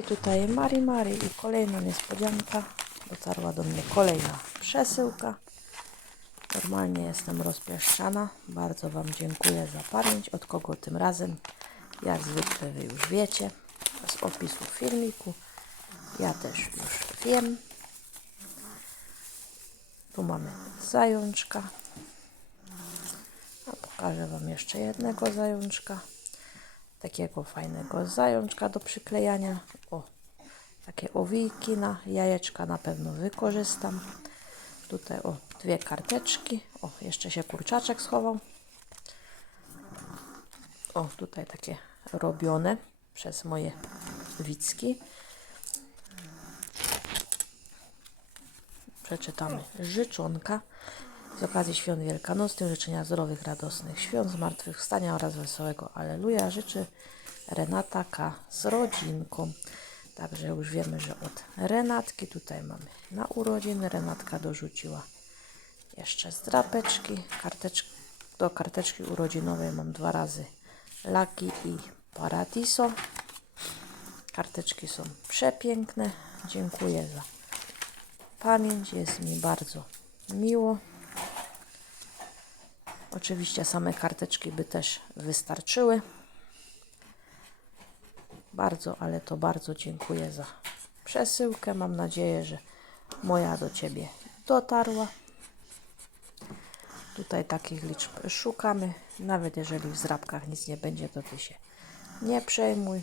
I tutaj Mari Mari i kolejna niespodzianka. Dotarła do mnie kolejna przesyłka. Normalnie jestem rozpieszczana. Bardzo Wam dziękuję za pamięć. Od kogo tym razem? Jak zwykle Wy już wiecie. Z opisu filmiku. Ja też już wiem. Tu mamy zajączka. A pokażę Wam jeszcze jednego zajączka. Takiego fajnego zajączka do przyklejania. O, takie owijki na jajeczka na pewno wykorzystam. Tutaj o, dwie karteczki. O, jeszcze się kurczaczek schował. O, tutaj takie robione przez moje wicki. Przeczytamy życzonka. Z okazji świąt wielkanocnych życzenia zdrowych, radosnych świąt, zmartwychwstania oraz wesołego Aleluja życzy Renata K. z rodzinką. Także już wiemy, że od Renatki tutaj mamy na urodziny. Renatka dorzuciła jeszcze zdrapeczki. Kartecz, do karteczki urodzinowej mam dwa razy Lucky i Paradiso. Karteczki są przepiękne. Dziękuję za pamięć. Jest mi bardzo miło. Oczywiście same karteczki by też wystarczyły. Bardzo, ale to bardzo dziękuję za przesyłkę. Mam nadzieję, że moja do Ciebie dotarła. Tutaj takich liczb szukamy. Nawet jeżeli w zrabkach nic nie będzie, to Ty się nie przejmuj.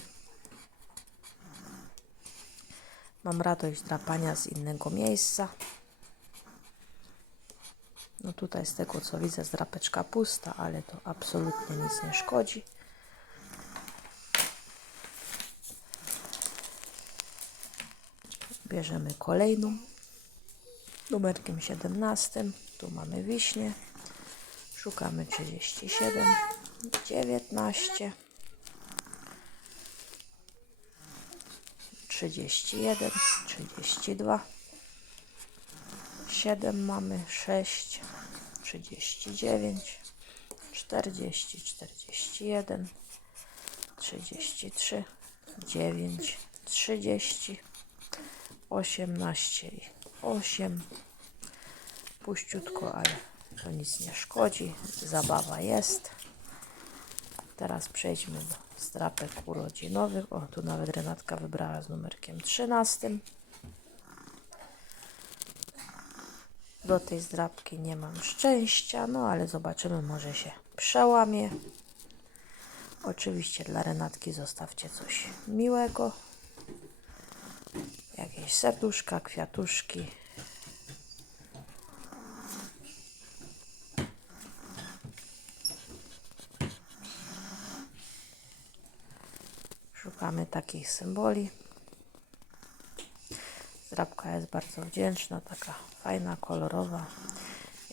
Mam radość drapania z innego miejsca. No tutaj z tego co widzę zdrapeczka pusta, ale to absolutnie nic nie szkodzi. Bierzemy kolejną. Numerkiem 17. Tu mamy wiśnie. Szukamy 37, 19, 31, 32, 7 mamy, 6, 39, 40, 41, 33, 9, 30, 18 i 8. Puściutko, ale to nic nie szkodzi. Zabawa jest. Teraz przejdźmy do strapek urodzinowych. O, tu nawet Renatka wybrała z numerkiem 13. Do tej zdrabki nie mam szczęścia, no ale zobaczymy, może się przełamie. Oczywiście dla Renatki zostawcie coś miłego. Jakieś serduszka, kwiatuszki. Szukamy takich symboli. Zdrabka jest bardzo wdzięczna, taka fajna, kolorowa.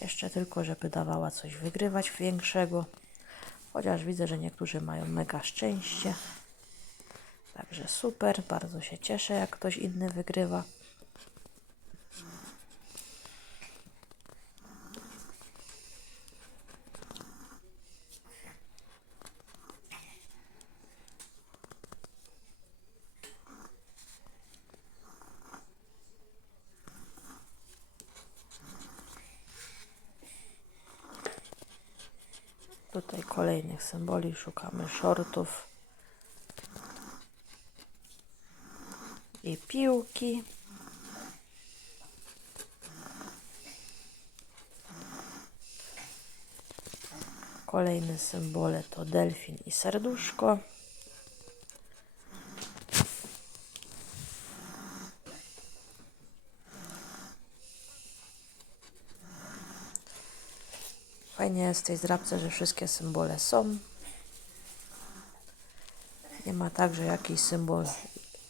Jeszcze tylko, żeby dawała coś wygrywać większego. Chociaż widzę, że niektórzy mają mega szczęście. Także super, bardzo się cieszę, jak ktoś inny wygrywa. Tutaj kolejnych symboli, szukamy shortów i piłki. Kolejne symbole to delfin i serduszko. Fajnie jest w tej zdrabce, że wszystkie symbole są. Nie ma tak, że jakiś symbol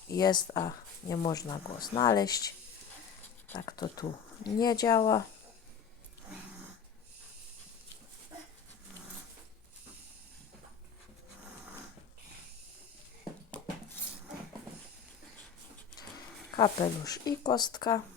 jest, a nie można go znaleźć. Tak to tu nie działa. Kapelusz i kostka.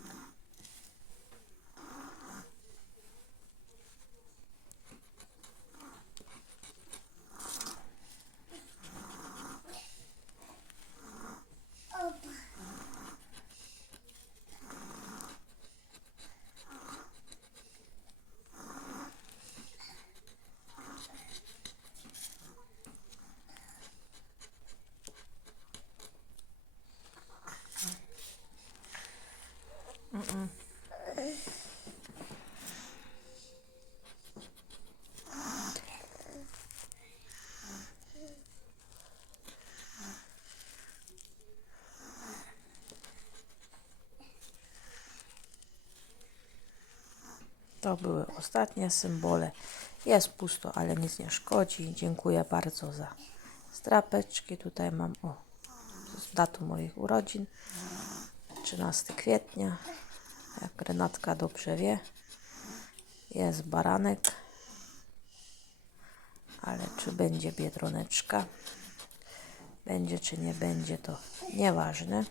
To były ostatnie symbole. Jest pusto, ale nic nie szkodzi. Dziękuję bardzo za strapeczki. Tutaj mam o z moich urodzin 13 kwietnia jak Renatka dobrze wie. Jest baranek. Ale czy będzie biedroneczka? Będzie czy nie będzie, to nieważne.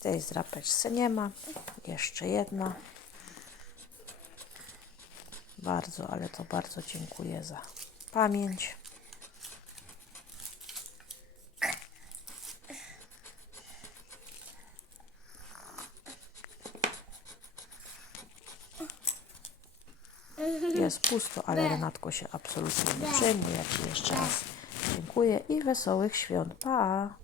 Tej zdrapeczce nie ma. Jeszcze jedna. Bardzo, ale to bardzo dziękuję za pamięć. Jest pusto, ale Renatko się absolutnie nie przejmuje. Jeszcze raz dziękuję i wesołych świąt. Pa!